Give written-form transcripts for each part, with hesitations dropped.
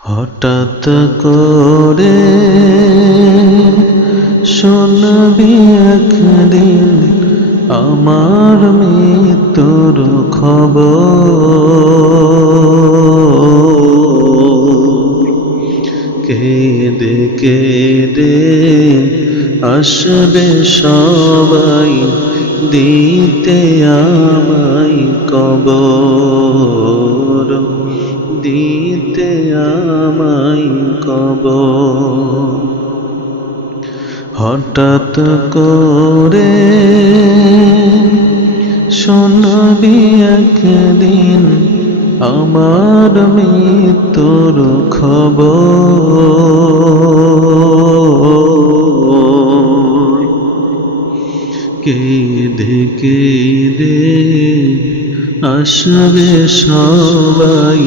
হঠাৎ করে শুনবি একদিন আমার মৃত্যুর খবর। কেঁদে কেঁদে আসবে সবাই দিতে আমায় কবর, দিতে আমায় কবর। হঠাৎ করে শুনবি একদিন আমার মৃত্যুর খবর। কেঁদে কেঁদে আসবে সবাই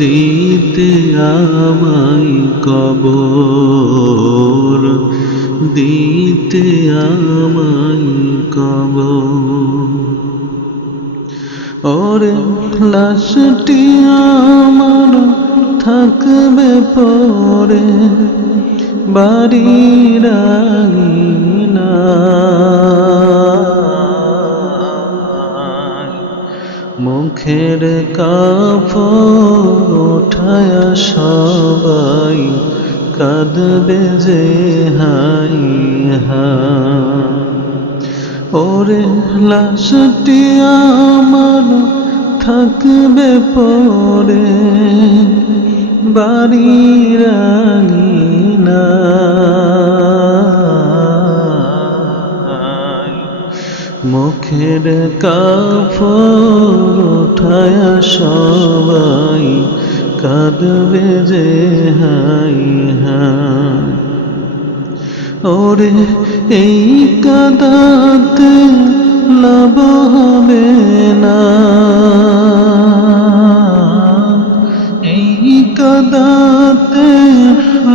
দিতে আমায় কবর, দিতে আমায় কবর। ওরে লাশটি আমার থাকবে পরে বাড়ির আঙিনায়, মুখের কাপড় ওঠায়া সবাই কাঁদবে যে হাই হাই। ওরে লাশটি আমার থাকবে পরে বাড়ির আঙিনায়, মুখের কাপড় ওঠায়া সবাই কাঁদবে যে হাই হাই। ওরে এই কাঁদাতে লাভ হবে না, এই কাঁদাতে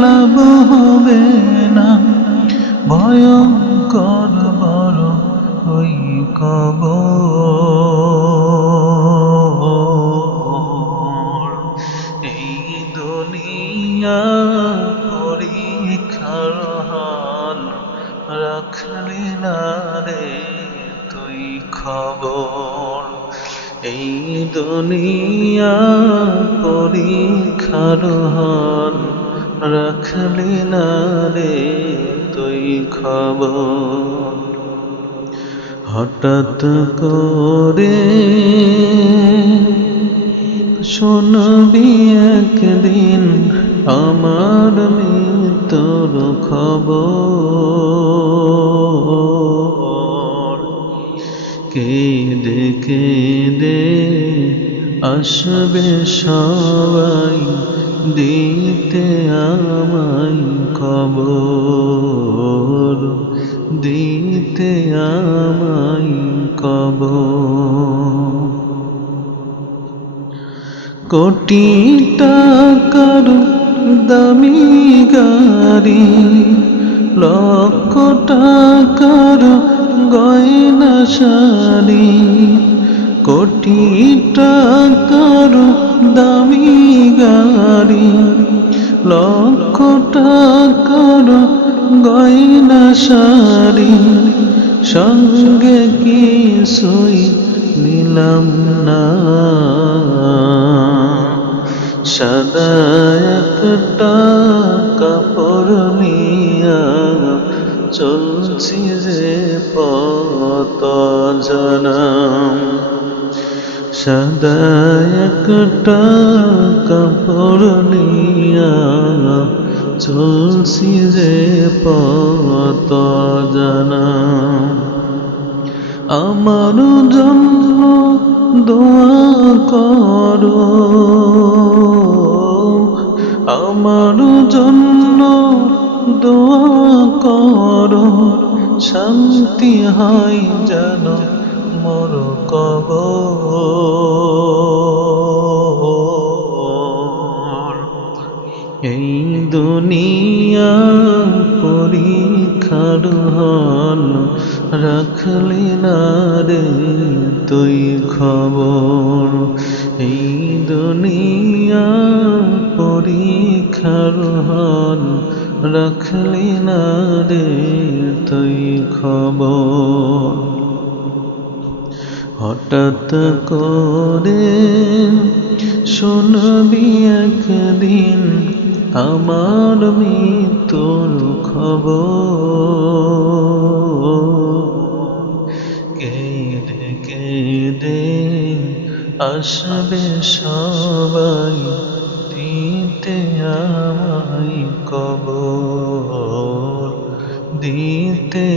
লাভ হবে না, ভয়ঙ্কর বড় ওই কবর। এই দুনিয়া পরীক্ষার হল, রাখলি না রে তুই খবর। এই দুনিয়া পরীক্ষার হল, রাখলি না রে তুই খবর। হঠাৎ করে শুনবি একদিন আমার মৃত্যুর খবর। কেঁদে কেঁদে আসবে সবাই দিতে আমায় কবর, দিতে আমায় কবর। কোটি টাকার দামি গাড়ি, লক্ষ টাকার গয়না শাড়ি, কোটি টাকার দামি গাড়ি, লক্ষ টাকার গয়না শাড়ি, সঙ্গে কিছুই নিলাম না, সাদা একটা কাপড় নিয়া চলছি যে পথ জানা। সাদা একটা কাপড় নিয়া চলছি যে পথ জানা। আমার জন্য দোয়া করো, আমার জন্য দোয়া করো, শান্তি হয় যেন মোর কবর। এই দুনিয়া পরীক্ষার হল, রাখলি না রে তুই খবর। এই দুনিয়া পরীক্ষার হল রাখলি না রে তুই খবর। হঠাৎ করে শুনবি একদিন আমার মৃত্যুর খবর। কেঁদে কেঁদে আসবে সবাই দিতে আমায় কবর, দিতে